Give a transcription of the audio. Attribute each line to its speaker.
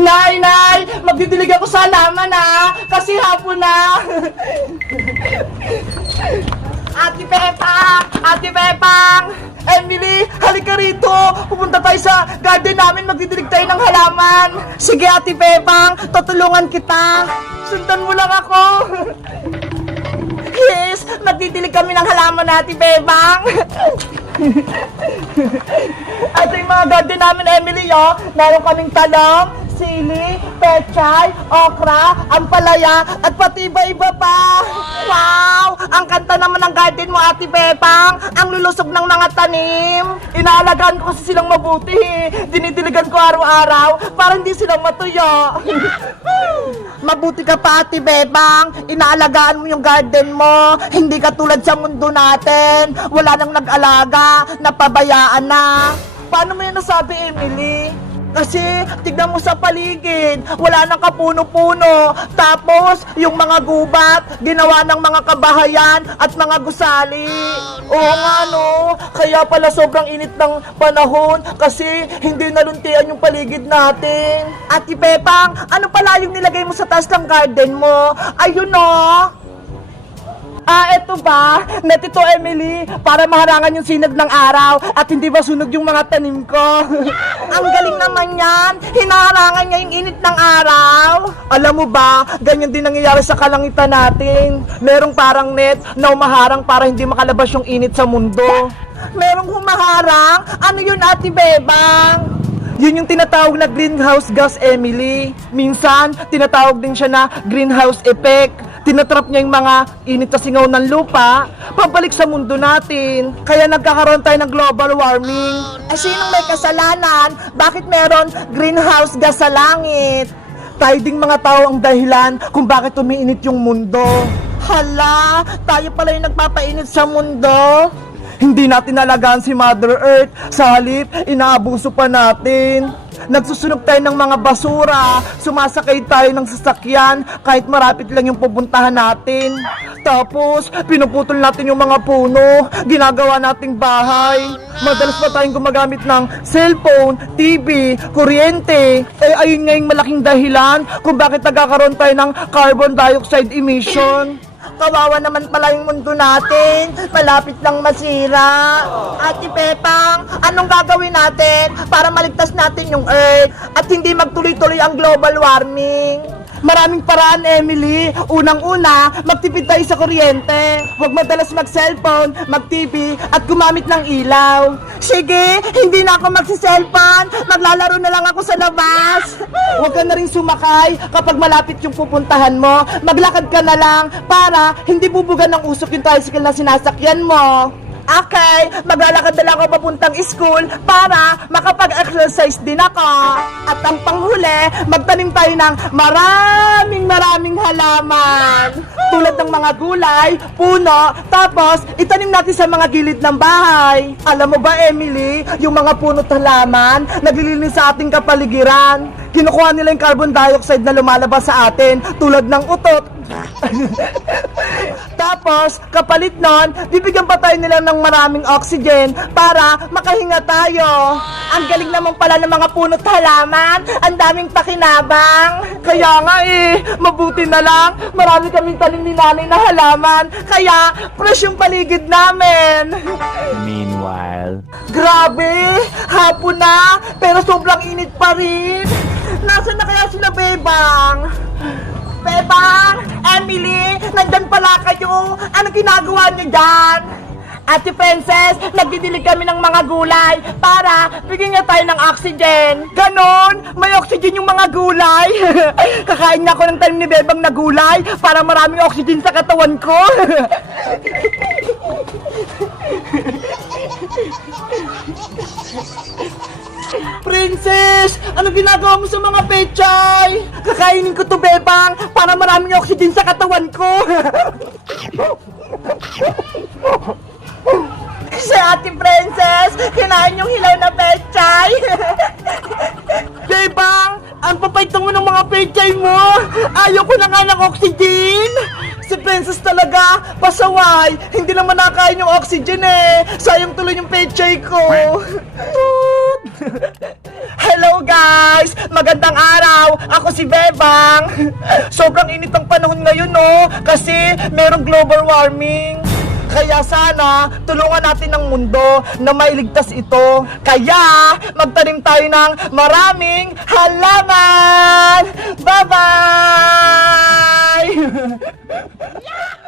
Speaker 1: Nay, nay, magdidilig ako sa halaman na kasi hapon na. Ate Pepa! Ate Pepang! Emily, halika rito! Pupunta tayo sa garden namin, magdidilig tayo ng halaman!
Speaker 2: Sige, Ate Pepang, tutulungan kita!
Speaker 1: Sundan mo lang ako! Yes! Magdidilig kami ng halaman na Ate Pepang! At yung mga garden namin, Emily, oh, meron kaming talong, sili, pechay, okra, ampalaya, at pati iba-iba pa. Wow! Ang kanta naman ng garden mo, Ate Pepang. Ang lulusog ng mga tanim. Inaalagaan ko kasi silang mabuti. Dinidiligan ko araw-araw para hindi silang matuyo.
Speaker 2: Mabuti ka pa, Ate Bebang. Inaalagaan mo yung garden mo. Hindi ka tulad sa mundo natin. Wala nang nag-alaga. Napabayaan na. Paano mo yan nasabi, Emily? Kasi, tignan mo sa paligid, wala nang kapuno-puno. Tapos, yung mga gubat, ginawa ng mga kabahayan at mga gusali. Oo nga, no? Kaya pala sobrang init ng panahon kasi hindi naluntian yung paligid natin. Ate Pepang, ano pala yung nilagay mo sa taas ng garden mo? Ayun, no?
Speaker 1: Eto ba? Net ito, Emily, para maharangan yung sinag ng araw at hindi masunog yung mga tanim ko. Ang galing naman yan. Hinaharangan niya yung init ng araw.
Speaker 2: Alam mo ba, ganyan din nangyayari sa kalangitan natin. Merong parang net na umaharang para hindi makalabas yung init sa mundo.
Speaker 1: Merong humaharang? Ano yun, Ate Bebang?
Speaker 2: Yun yung tinatawag na greenhouse gas, Emily. Minsan, tinatawag din siya na greenhouse effect. Tinatrap niya yung mga init sa singaw ng lupa, pabalik sa mundo natin. Kaya nagkakaroon tayo ng global warming.
Speaker 1: Eh, sinong may kasalanan? Bakit meron greenhouse gas sa langit?
Speaker 2: Tayo ding mga tao ang dahilan kung bakit umiinit yung mundo.
Speaker 1: Hala, tayo pala yung nagpapainit sa mundo.
Speaker 2: Hindi natin alagaan si Mother Earth. Sa halip, inaabuso pa natin. Nagsusunog tayo ng mga basura. Sumasakay tayo ng sasakyan kahit marapit lang yung pupuntahan natin. Tapos, pinuputol natin yung mga puno. Ginagawa nating bahay. Madalas pa tayong gumagamit ng cellphone, TV, kuryente. Eh, ayun nga yung malaking dahilan kung bakit nagkakaroon tayo ng carbon dioxide emission.
Speaker 1: Kawawa naman pala yung mundo natin. Malapit lang masira. Ate Pepang, anong gagawin natin para maligtas natin yung Earth at hindi magtuloy-tuloy ang global warming?
Speaker 2: Maraming paraan, Emily. Unang-una, magtipid tayo sa kuryente. Huwag madalas mag-cellphone, mag-TV, at gumamit ng ilaw.
Speaker 1: Sige, hindi na ako magsi-cellphone. Maglalaro na lang ako sa labas.
Speaker 2: Huwag ka na rin sumakay kapag malapit yung pupuntahan mo. Maglakad ka na lang para hindi bubugan ng usok yung tricycle na sinasakyan mo.
Speaker 1: Okay, maglalakad na lang ako papuntang school para makapag-exercise din ako. At ang panghuli, magtanim tayo ng maraming maraming halaman. Tulad ng mga gulay, puno, tapos itanim natin sa mga gilid ng bahay. Alam mo ba, Emily, yung mga puno at halaman, naglilinis sa ating kapaligiran. Kinukuha nila yung carbon dioxide na lumalabas sa atin tulad ng utot, tapos, kapalit nun, bibigyan pa tayo nila ng maraming oxygen para makahinga tayo. Ang galing naman pala ng mga puno't halaman. Ang daming pakinabang. Kaya nga eh, mabuti na lang. Marami kaming tanim ni nanay na halaman. Kaya, fresh yung paligid namin. Meanwhile, Grabe! Hapon na, pero sobrang init pa rin. Nasaan na kaya sila, Bebang? Bebang! Emily! Nandyan pala kayo! Ano ginagawa niyo dyan?
Speaker 2: Ate Princess, nagdidilig kami ng mga gulay para bigyan niya tayo ng oxygen.
Speaker 1: Ganon! May oxygen yung mga gulay! Kakain nga ako ng tanim ni Bebang na gulay para maraming oxygen sa katawan ko. Princess! Ano ginagawa mo sa mga pechay? Kakainin ko to, Bebang, para maraming oxygen sa katawan ko. si Ate Princess, kinain yung hilaw na pechay. Bebang, ang papait mo ng mga pechay mo. Ayaw ko na nga ng oxygen. Si Princess talaga, pasaway. Hindi naman nakain yung oxygen eh. Sayang tuloy yung pechay ko. Hello guys! Magandang araw! Ako si Bebang! Sobrang init ang panahon ngayon no kasi merong global warming. Kaya sana tulungan natin ang mundo na mailigtas ito. Kaya magtanim tayo ng maraming halaman! Bye-bye!